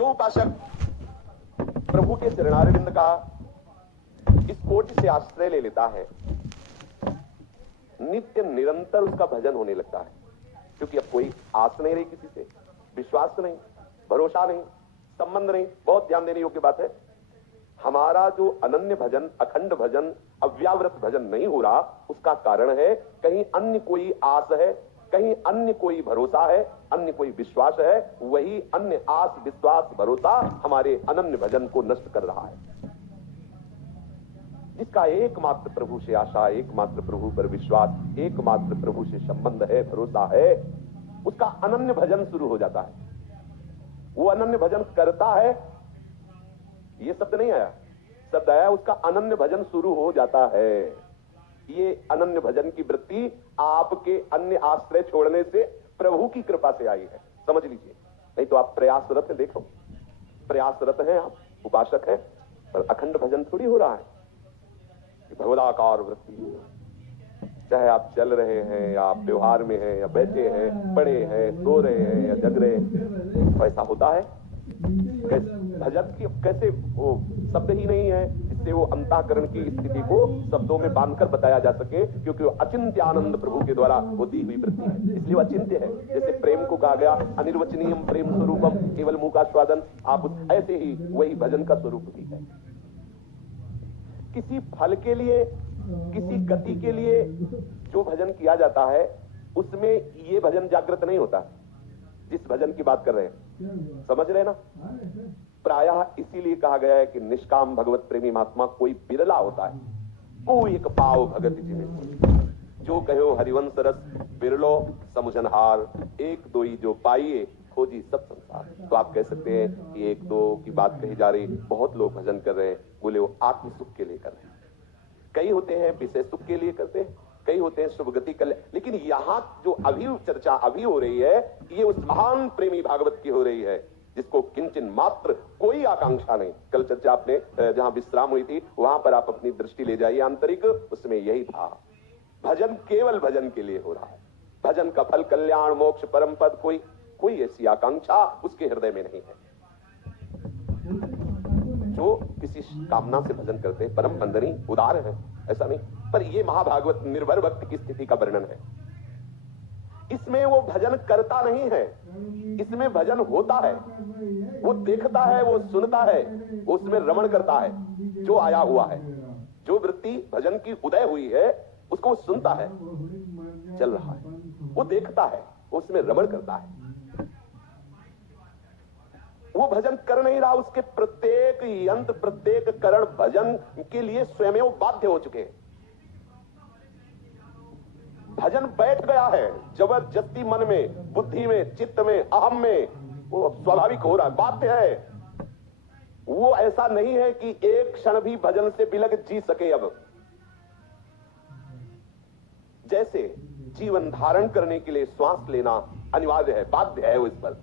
जो उपासक प्रभु के चरणारविंद का इस कोटि से आश्रय ले लेता है, नित्य निरंतर उसका भजन होने लगता है, क्योंकि अब कोई आस नहीं रही, किसी से विश्वास नहीं, भरोसा नहीं, संबंध नहीं। बहुत ध्यान देने योग्य बात है, हमारा जो अनन्य भजन, अखंड भजन, अव्यावृत भजन नहीं हो रहा, उसका कारण है कहीं अन्य कोई आस है, कहीं अन्य कोई भरोसा है, अन्य कोई विश्वास है। वही अन्य आस, विश्वास, भरोसा हमारे अनन्य भजन को नष्ट कर रहा है। जिसका एकमात्र प्रभु से आशा, एकमात्र प्रभु पर विश्वास, एकमात्र प्रभु से संबंध है, भरोसा है, उसका अनन्य भजन शुरू हो जाता है। वो अनन्य भजन करता है, ये शब्द नहीं आया, शब्द आया उसका अनन्य भजन शुरू हो जाता है। ये अनन्य भजन की वृत्ति आपके अन्य आश्रय छोड़ने से, प्रभु की कृपा से आई है, समझ लीजिए। नहीं तो आप प्रयासरत हैं, देखो प्रयासरत हैं, आप उपासक हैं, पर अखंड भजन थोड़ी हो रहा है। भगवदाकार वृत्ति, चाहे आप चल रहे हैं या आप व्यवहार में हैं या बैठे हैं, पड़े हैं, सो रहे हैं या जग रहे हैं, वैसा होता है। भजन की कैसे वो शब्द ही नहीं है जिससे वो अंतःकरण की स्थिति को शब्दों में बांधकर बताया जा सके, क्योंकि वो अचिंत्य आनंद प्रभु के द्वारा वो दी हुई वृत्ति है, इसलिए वो अचिंत्य है। जैसे प्रेम को कहा गया अनिर्वचनीयम प्रेम स्वरूपम केवल मुंह का स्वादन, आप ऐसे ही वही भजन का स्वरूप भी है। किसी फल के लिए, किसी गति के लिए जो भजन किया जाता है, उसमें ये भजन जागृत नहीं होता। जिस भजन की बात कर रहे हैं, समझ रहे ना? प्रायः इसीलिए कहा गया है कि निष्काम भगवत प्रेमी महात्मा कोई बिरला होता है। कोई एक पाव भगत जिन्हें जो कहो हरिवंश रस बिरलो समुझनहार, एक दो ही जो पाइए खोजी सब संसार। तो आप कह सकते हैं कि एक दो की बात कही जा रही, बहुत लोग भजन कर रहे हैं, बोले वो आत्म सुख के लिए कर रहे हैं। कई होते हैं विषय सुख के लिए करते हैं, कई होते हैं शुभ गति कर ले। लेकिन यहां जो अभी चर्चा अभी हो रही है, ये उस महान प्रेमी भागवत की हो रही है जिसको किंचन मात्र कोई आकांक्षा नहीं। कल चर्चा आपने जहां विश्राम हुई थी, वहां पर आप अपनी दृष्टि ले जाइए आंतरिक, उसमें यही था। भजन केवल भजन के लिए हो रहा है। भजन का फल कल्याण, मोक्ष, परम पद, कोई ऐसी आकांक्षा उसके हृदय में नहीं है। जो किसी कामना से भजन करते हैं, परम बंदनी उदार है, ऐसा नहीं। पर ये महाभागवत निर्भर भक्त की स्थिति का वर्णन है। इसमें वो भजन करता नहीं है, इसमें भजन होता है। वो देखता है, वो सुनता है, वो उसमें रमण करता है। जो आया हुआ है, जो वृत्ति भजन की उदय हुई है, उसको वो सुनता है, चल रहा है, वो देखता है, वो उसमें रमण करता है। वो भजन कर नहीं रहा, उसके प्रत्येक यंत्र, प्रत्येक करण भजन के लिए स्वयं बाध्य हो चुके हैं। भजन बैठ गया है जबरदस्ती, मन में, बुद्धि में, चित्त में, अहम में, वो स्वाभाविक हो रहा है, बाध्य है। वो ऐसा नहीं है कि एक क्षण भी भजन से बिलग जी सके। अब जैसे जीवन धारण करने के लिए श्वास लेना अनिवार्य है, बाध्य है वो इस पर।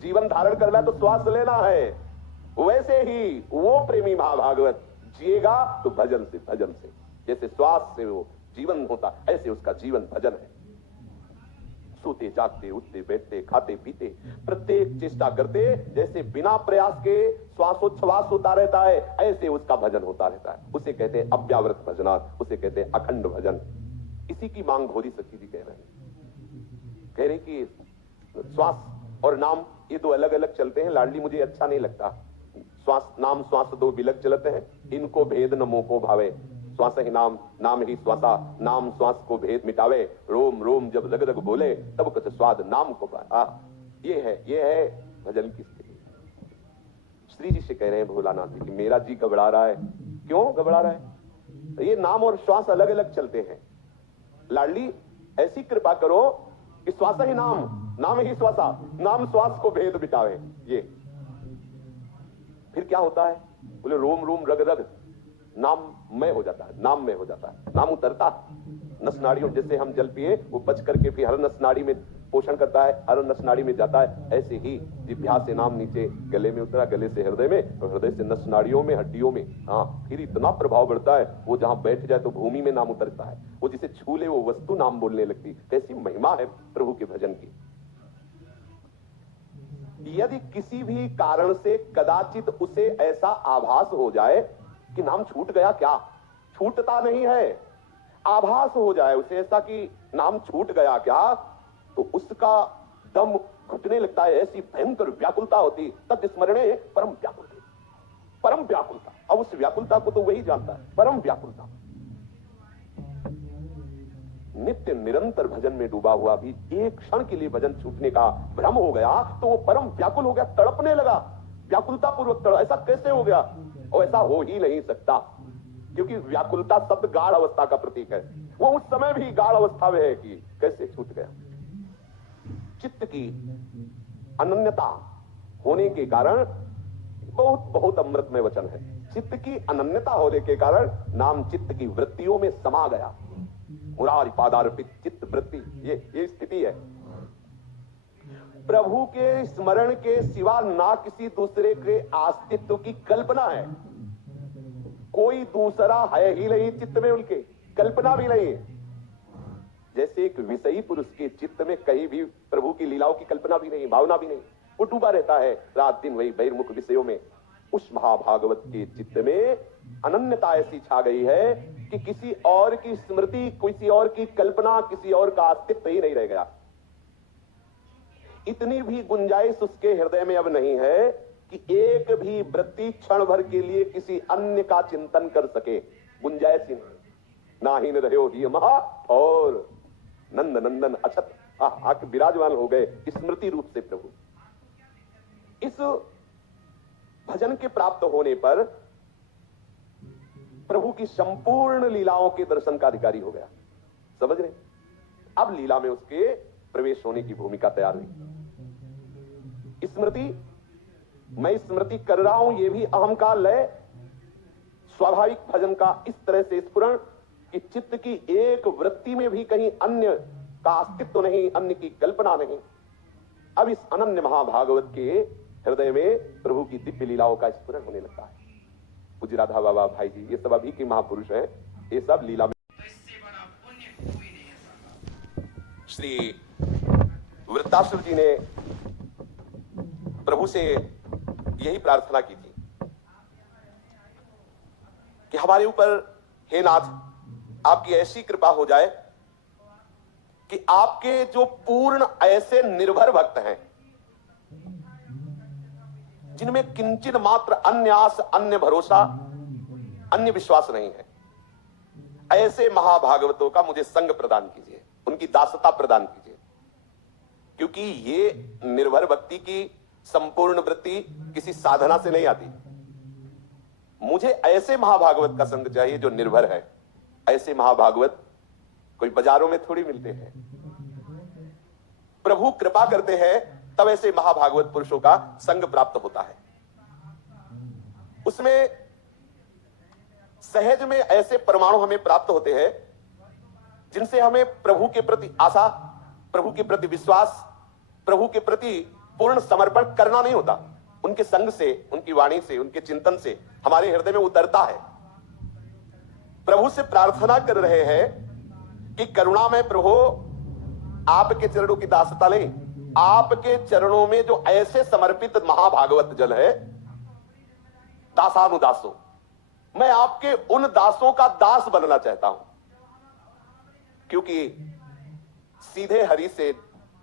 जीवन धारण करना तो श्वास लेना है। वैसे ही वो प्रेमी महाभागवत जिएगा तो भजन से, भजन से। जैसे श्वास से वो जीवन होता, ऐसे उसका जीवन भजन है। सोते जागते, उठते बैठते, खाते पीते, प्रत्येक चेष्टा करते, जैसे बिना प्रयास के श्वासोच्छ्वास होता रहता है, ऐसे उसका भजन होता रहता है। उसे कहते हैं अव्यावृत भजनार्थ, उसे कहते हैं अखंड भजन। इसी की मांग भोरी सखी जी कह रहे हैं। कह रहे कि श्वास और नाम ये दो अलग अलग चलते हैं, लाडली मुझे अच्छा नहीं लगता। श्वास नाम श्वास दो बिलग चलते हैं, इनको भेद न मोको भावे। श्वास ही नाम, नाम ही श्वासा, नाम श्वास को भेद मिटावे। रोम रोम जब रग रग बोले, तब कुछ स्वाद नाम को पाए। ये है भजन की स्थिति। श्री जी से कह रहे हैं भोलानाथ जी कि मेरा जी घबरा रहा है। क्यों घबरा रहा है? ये नाम और श्वास अलग अलग चलते हैं। लाडली ऐसी कृपा करो कि श्वास ही नाम, नाम ही श्वासा, नाम श्वास को भेद मिटावे। ये फिर क्या होता है? बोले रोम रोम रग रग नाम में हो जाता है, नाम में हो जाता है, नाम उतरता नस नाड़ियों। जैसे हम जल पिए, वो बच करके फिर हर नस नाड़ी में पोषण करता है, हर नस नाड़ी में जाता है। ऐसे ही जिह्वा से नाम नीचे गले में उतरा, गले से हृदय में, और हृदय से नस नाड़ियों में, हड्डियों में। हाँ, फिर इतना प्रभाव बढ़ता है, वो जहां बैठ जाए तो भूमि में नाम उतरता है। वो जिसे छू ले वो वस्तु नाम बोलने लगती। कैसी महिमा है प्रभु के भजन की। यदि किसी भी कारण से कदाचित उसे ऐसा आभास हो जाए कि नाम छूट गया, क्या छूटता नहीं है, आभास हो जाए उसे ऐसा कि नाम छूट गया क्या, तो उसका दम घुटने लगता है, ऐसी भयंकर व्याकुलता होती, तद स्मरणे परम व्याकुलता, परम व्याकुलता। अब उस व्याकुलता को तो वही जानता है, परम व्याकुलता। नित्य निरंतर भजन में डूबा हुआ भी एक क्षण के लिए भजन छूटने का भ्रम हो गया तो वो परम व्याकुल हो गया, तड़पने लगा, व्याकुलता पूर्वक तड़प। ऐसा कैसे हो गया? और ऐसा हो ही नहीं सकता, क्योंकि व्याकुलता शब्द गाढ़ अवस्था का प्रतीक है। वो उस समय भी गाढ़ अवस्था में है कि कैसे छूट गया। चित्त की अनन्यता होने के कारण, बहुत बहुत अमृतमय वचन है, चित्त की अनन्यता होने के कारण नाम चित्त की वृत्तियों में समा गया। मुरारी पादार्पित चित्त वृत्ति, ये स्थिति है। प्रभु के स्मरण के सिवा ना किसी दूसरे के अस्तित्व की कल्पना है, कोई दूसरा है ही नहीं चित्त में, उनके कल्पना भी नहीं है। जैसे एक विषयी पुरुष के चित्त में कहीं भी प्रभु की लीलाओं की कल्पना भी नहीं, भावना भी नहीं, वो डूबा रहता है रात दिन वही बहिर्मुख विषयों में। उस महाभागवत के चित्त में अनन्यता ऐसी छा गई है कि किसी और की स्मृति, किसी और की कल्पना, किसी और का अस्तित्व ही नहीं रह गया। इतनी भी गुंजाइश उसके हृदय में अब नहीं है कि एक भी वृत्ति क्षण भर के लिए किसी अन्य का चिंतन कर सके, गुंजाइश ही नहीं। ना ही न रहो ही महा और नंद नंदन अछत आके विराजमान हो गए स्मृति रूप से प्रभु। इस भजन के प्राप्त होने पर प्रभु की संपूर्ण लीलाओं के दर्शन का अधिकारी हो गया, समझ रहे? अब लीला में उसके प्रवेश होने की भूमिका तैयार हुई। स्मृति, मैं स्मृति कर रहा हूं, यह भी अहम का लय, स्वाभाविक भजन का इस तरह से स्फुरण कि चित्त की एक वृत्ति में भी कहीं अन्य का अस्तित्व नहीं, अन्य की कल्पना नहीं। अब इस अनन्य महाभागवत के हृदय में प्रभु की दिव्य लीलाओं का स्फुरण होने लगता है। पूज्य राधा बाबा भाई जी, ये सब अभी के महापुरुष हैं, ये सब लीला में। श्री वृत्तासुर जी ने प्रभु से यही प्रार्थना की थी कि हमारे ऊपर हे नाथ आपकी ऐसी कृपा हो जाए कि आपके जो पूर्ण ऐसे निर्भर भक्त हैं जिनमें किंचित मात्र अन्य आस, अन्य भरोसा, अन्य विश्वास नहीं है, ऐसे महाभागवतों का मुझे संग प्रदान कीजिए, उनकी दासता प्रदान कीजिए। क्योंकि ये निर्भर भक्ति की संपूर्ण वृत्ति किसी साधना से नहीं आती। मुझे ऐसे महाभागवत का संग चाहिए जो निर्भर है। ऐसे महाभागवत कोई बाजारों में थोड़ी मिलते हैं। प्रभु कृपा करते हैं तब ऐसे महाभागवत पुरुषों का संग प्राप्त होता है। उसमें सहज में ऐसे परमाणु हमें प्राप्त होते हैं जिनसे हमें प्रभु के प्रति आशा, प्रभु के प्रति विश्वास, प्रभु के प्रति पूर्ण समर्पण करना नहीं होता। उनके संग से, उनकी वाणी से, उनके चिंतन से हमारे हृदय में उतरता है। प्रभु से प्रार्थना कर रहे हैं कि करुणा में प्रभु आपके चरणों की दासता लें। आपके चरणों में जो ऐसे समर्पित महाभागवत जल है, दासानुदासो, मैं आपके उन दासों का दास बनना चाहता हूं। क्योंकि सीधे हरि से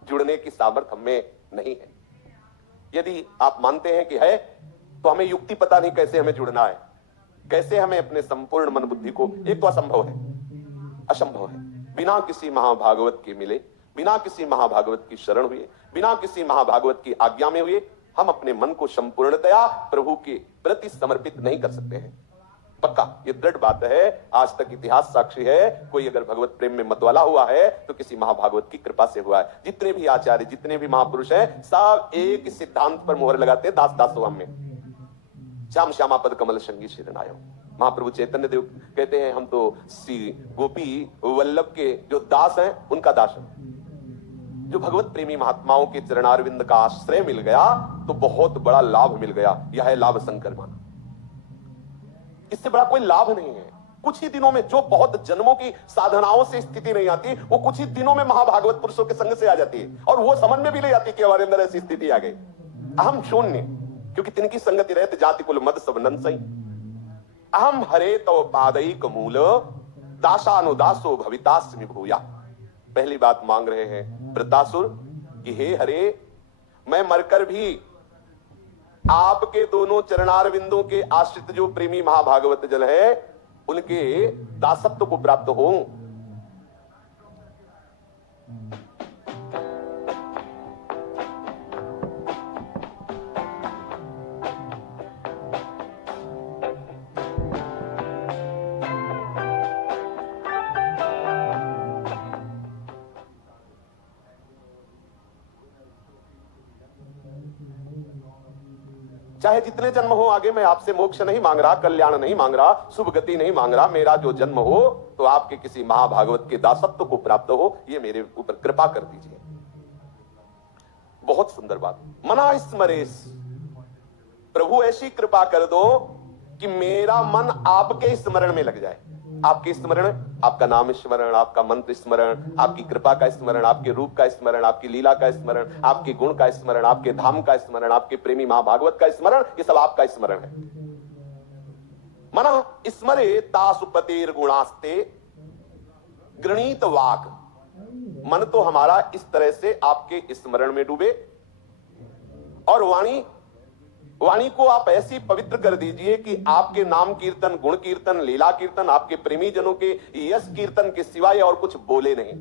जुड़ने की सामर्थ्य हमें नहीं है। यदि आप मानते हैं कि है, तो हमें युक्ति पता नहीं कैसे हमें जुड़ना है, कैसे हमें अपने संपूर्ण मन बुद्धि को, एक तो असंभव है, असंभव है। बिना किसी महाभागवत के मिले, बिना किसी महाभागवत की शरण हुए, बिना किसी महाभागवत की आज्ञा में हुए हम अपने मन को संपूर्णतया प्रभु के प्रति समर्पित नहीं कर सकते हैं। पक्का ये दृढ़ बात है। आज तक इतिहास साक्षी है, कोई अगर भगवत प्रेम में मतवाला हुआ है तो किसी महाभागवत की कृपा से हुआ है। जितने भी आचार्य, जितने भी महापुरुष हैं, सब एक सिद्धांत पर मोहर लगाते हैं, दास दासो हम में। श्याम श्यामा पद कमल संगी शिरनायो। महाप्रभु चैतन्य देव कहते हैं हम तो श्री गोपी वल्लभ के जो दास हैं उनका दास है। जो भगवत प्रेमी महात्माओं के चरणारविंद का आश्रय मिल गया तो बहुत बड़ा लाभ मिल गया। यह है लाभ शंकर माना, इससे बड़ा कोई लाभ नहीं है। कुछ ही दिनों में, जो बहुत जन्मों की साधनाओं से स्थिति नहीं आती, वो कुछ ही दिनों में महाभागवत पुरुषों के संग से आ जाती है और वो समझ में भी नहीं आती कि हमारे अंदर ऐसी स्थिति आ गई। अहम शून्य, क्योंकि तिनकी संगति रहते जाति कुल मद सब नंसई। अहम हरे तव पादैक मूल दासानुदासो भवितास्मि भूया। पहली बात मांग रहे हैं वृत्तासुर कि हे हरे, मैं मरकर भी आपके दोनों चरणारविंदों के आश्रित जो प्रेमी महाभागवत जन है उनके दासत्व को प्राप्त हो। चाहे जितने जन्म हो आगे, मैं आपसे मोक्ष नहीं मांग रहा, कल्याण नहीं मांग रहा, शुभ गति नहीं मांग रहा। मेरा जो जन्म हो तो आपके किसी महाभागवत के दासत्व को प्राप्त हो, ये मेरे ऊपर कृपा कर दीजिए। बहुत सुंदर बात। मना स्मरेश, प्रभु ऐसी कृपा कर दो कि मेरा मन आपके स्मरण में लग जाए। आपके स्मरण, आपका नाम स्मरण, आपका मंत्र स्मरण, आपकी कृपा का स्मरण, आपके रूप का स्मरण, आपकी लीला का स्मरण, आपके गुण का स्मरण, आपके धाम का स्मरण, आपके प्रेमी महाभागवत का स्मरण, ये सब आपका स्मरण है। मना स्मरे तासुपतेर गुणास्ते गृणीत वाक। मन तो हमारा इस तरह से आपके स्मरण में डूबे, और वाणी को आप ऐसी पवित्र कर दीजिए कि आपके नाम कीर्तन, गुण कीर्तन, लीला कीर्तन, आपके प्रेमी जनों के यश कीर्तन के सिवाय और कुछ बोले नहीं।